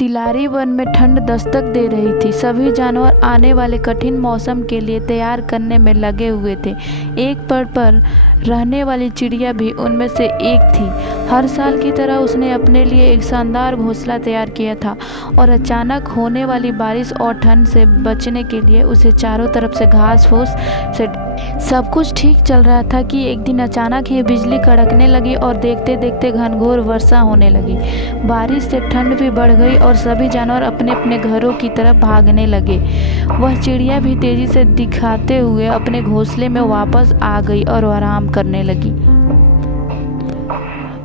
Tillari one में ठंड दस्तक दे रही थी। सभी जानवर आने वाले कठिन मौसम के लिए तैयार करने में लगे हुए थे। एक पेड़ पर रहने वाली चिड़िया भी उनमें से एक थी। हर साल की तरह उसने अपने लिए एक शानदार घोंसला तैयार किया था और अचानक होने वाली बारिश और ठंड से बचने के लिए उसे चारों तरफ से घास फूस से सब कुछ ठीक चल रहा था कि एक दिन अचानक ही बिजली कड़कने लगी और देखते देखते घनघोर वर्षा होने लगी। बारिश से ठंड भी बढ़ गई और सभी जानवर अपने अपने घरों की तरफ भागने लगे। वह चिड़िया भी तेजी से दिखाते हुए अपने घोंसले में वापस आ गई और आराम करने लगी।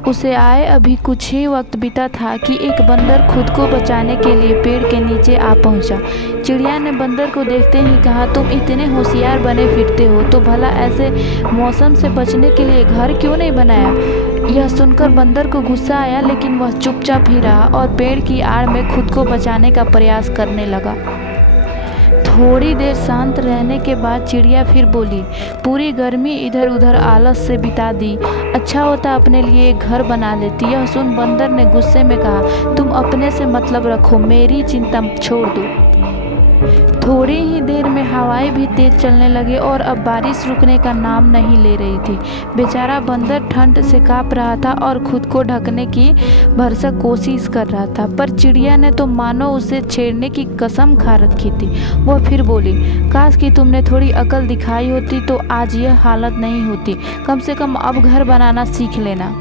उसे आए अभी कुछ ही वक्त बीता था कि एक बंदर खुद को बचाने के लिए पेड़ के नीचे आ पहुंचा। चिड़िया ने बंदर को देखते ही कहा, तुम इतने होशियार बने फिरते हो तो भला ऐसे मौसम से बचने के लिए घर क्यों नहीं बनाया। यह सुनकर बंदर को गुस्सा आया, लेकिन वह चुपचाप ही रहा और पेड़ की आड़ में खुद को बचाने का प्रयास करने लगा। थोड़ी देर शांत रहने के बाद चिड़िया फिर बोली, पूरी गर्मी इधर उधर आलस से बिता दी, अच्छा होता अपने लिए एक घर बना लेती। यह सुन बंदर ने गुस्से में कहा, तुम अपने से मतलब रखो, मेरी चिंता छोड़ दो। थोड़ी ही देर में हवाएं भी तेज चलने लगी और अब बारिश रुकने का नाम नहीं ले रही थी। बेचारा बंदर ठंड से कांप रहा था और खुद को ढकने की भरसक कोशिश कर रहा था, पर चिड़िया ने तो मानो उसे छेड़ने की कसम खा रखी थी। वह फिर बोली, काश कि तुमने थोड़ी अकल दिखाई होती तो आज यह हालत नहीं होती। कम से कम अब घर बनाना सीख लेना।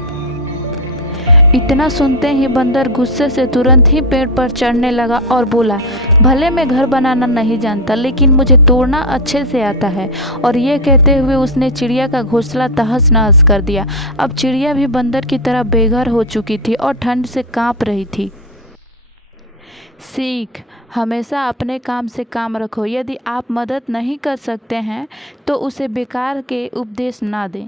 इतना सुनते ही बंदर गुस्से से तुरंत ही पेड़ पर चढ़ने लगा और बोला, भले मैं घर बनाना नहीं जानता, लेकिन मुझे तोड़ना अच्छे से आता है। और ये कहते हुए उसने चिड़िया का घोंसला तहस नहस कर दिया। अब चिड़िया भी बंदर की तरह बेघर हो चुकी थी और ठंड से कांप रही थी। सीख, हमेशा अपने काम से काम रखो। यदि आप मदद नहीं कर सकते हैं तो उसे बेकार के उपदेश ना दें।